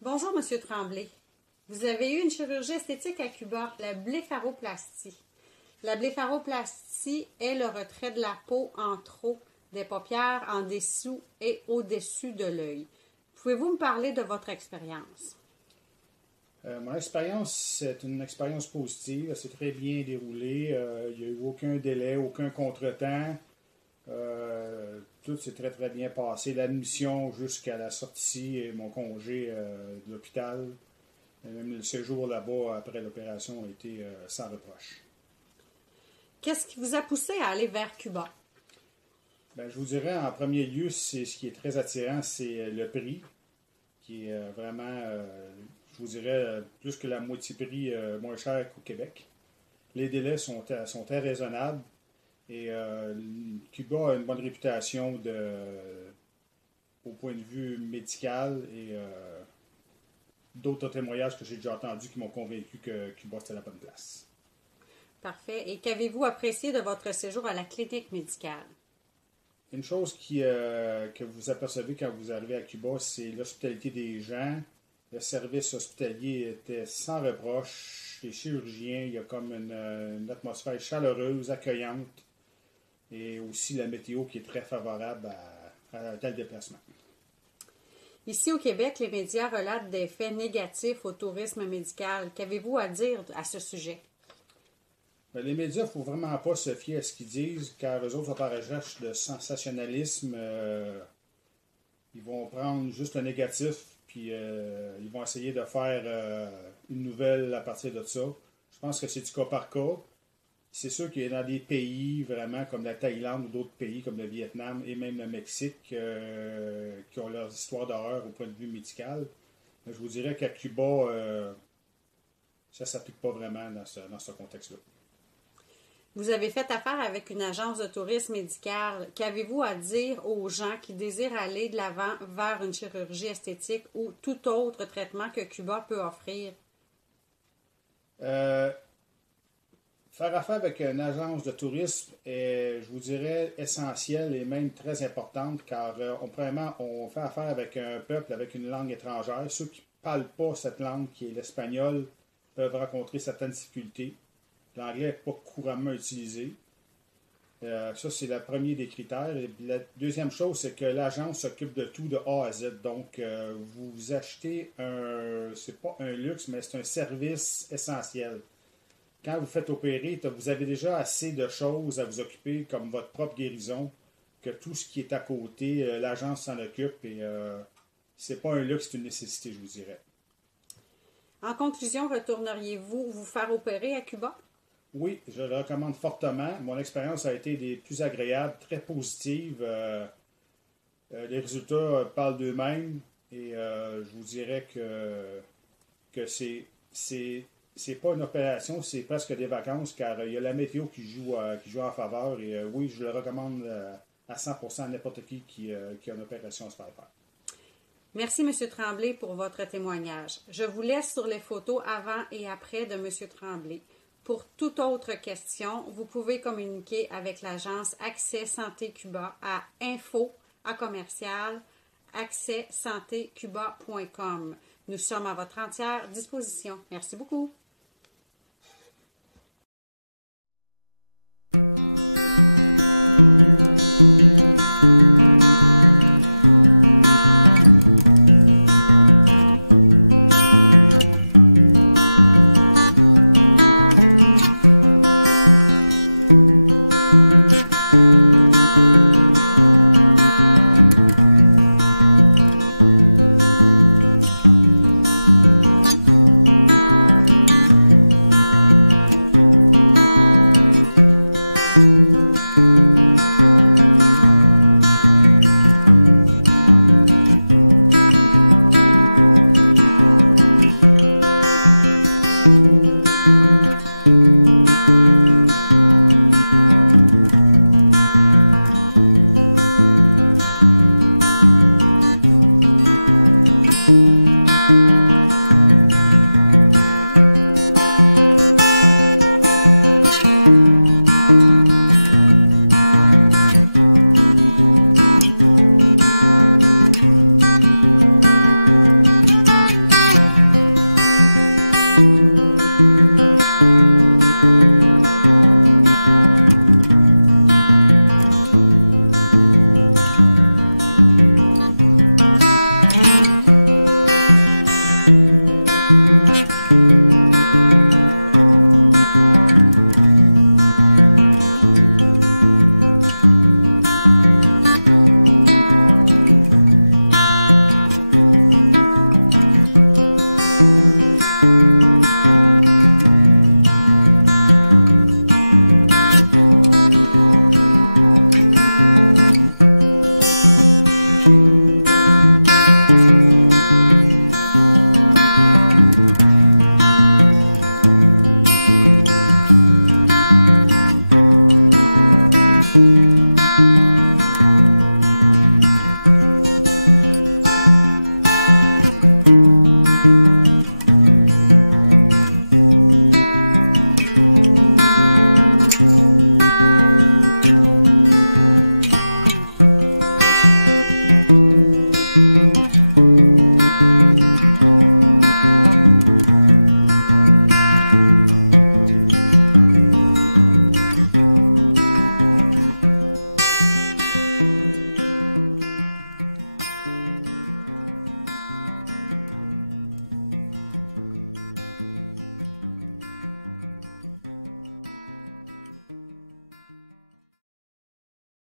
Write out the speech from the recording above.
Bonjour, Monsieur Tremblay. Vous avez eu une chirurgie esthétique à Cuba, la blépharoplastie. La blépharoplastie est le retrait de la peau en trop des paupières, en dessous et au-dessus de l'œil. Pouvez-vous me parler de votre expérience? Mon expérience, c'est une expérience positive. Elle s'est très bien déroulée. Il n'y a eu aucun délai, aucun contretemps. Tout s'est très très bien passé. L'admission jusqu'à la sortie et mon congé de l'hôpital, et même le séjour là-bas après l'opération a été sans reproche. Qu'est-ce qui vous a poussé à aller vers Cuba? Ben, je vous dirais en premier lieu, c'est ce qui est très attirant, c'est le prix, qui est vraiment, je vous dirais, plus que la moitié prix moins cher qu'au Québec. Les délais sont très raisonnables. Et Cuba a une bonne réputation au point de vue médical et d'autres témoignages que j'ai déjà entendus qui m'ont convaincu que Cuba c'était la bonne place. Parfait. Et qu'avez-vous apprécié de votre séjour à la clinique médicale? Une chose que vous apercevez quand vous arrivez à Cuba, c'est l'hospitalité des gens. Le service hospitalier était sans reproche. Les chirurgiens, il y a comme une atmosphère chaleureuse, accueillante. Et aussi la météo qui est très favorable à un tel déplacement. Ici au Québec, les médias relatent des faits négatifs au tourisme médical. Qu'avez-vous à dire à ce sujet? Bien, les médias, il ne faut vraiment pas se fier à ce qu'ils disent, car eux autres sont en recherche de sensationnalisme. Ils vont prendre juste le négatif, puis ils vont essayer de faire une nouvelle à partir de ça. Je pense que c'est du cas par cas. C'est sûr qu'il y a dans des pays vraiment comme la Thaïlande ou d'autres pays comme le Vietnam et même le Mexique qui ont leurs histoires d'horreur au point de vue médical. Mais je vous dirais qu'à Cuba, ça ne s'applique pas vraiment dans ce contexte-là. Vous avez fait affaire avec une agence de tourisme médical. Qu'avez-vous à dire aux gens qui désirent aller de l'avant vers une chirurgie esthétique ou tout autre traitement que Cuba peut offrir? Faire affaire avec une agence de tourisme est, je vous dirais, essentielle et même très importante car premièrement, on fait affaire avec un peuple avec une langue étrangère. Ceux qui ne parlent pas cette langue qui est l'espagnol peuvent rencontrer certaines difficultés. L'anglais n'est pas couramment utilisé. Ça, c'est le premier des critères. Et la deuxième chose, c'est que l'agence s'occupe de tout de A à Z. Donc, vous achetez c'est pas un luxe, mais c'est un service essentiel. Quand vous faites opérer, vous avez déjà assez de choses à vous occuper, comme votre propre guérison, que tout ce qui est à côté, l'agence s'en occupe et c'est pas un luxe, c'est une nécessité, je vous dirais. En conclusion, retourneriez-vous vous faire opérer à Cuba? Oui, je le recommande fortement. Mon expérience a été des plus agréables, très positive. Les résultats parlent d'eux-mêmes et je vous dirais que c'est pas une opération, c'est presque des vacances car il y a la météo qui joue en faveur et oui, je le recommande à 100% à n'importe qui a une opération à se faire faire. Merci, M. Tremblay, pour votre témoignage. Je vous laisse sur les photos avant et après de M. Tremblay. Pour toute autre question, vous pouvez communiquer avec l'agence Accès Santé Cuba à info@accesssantécuba.com. Nous sommes à votre entière disposition. Merci beaucoup. Thank you.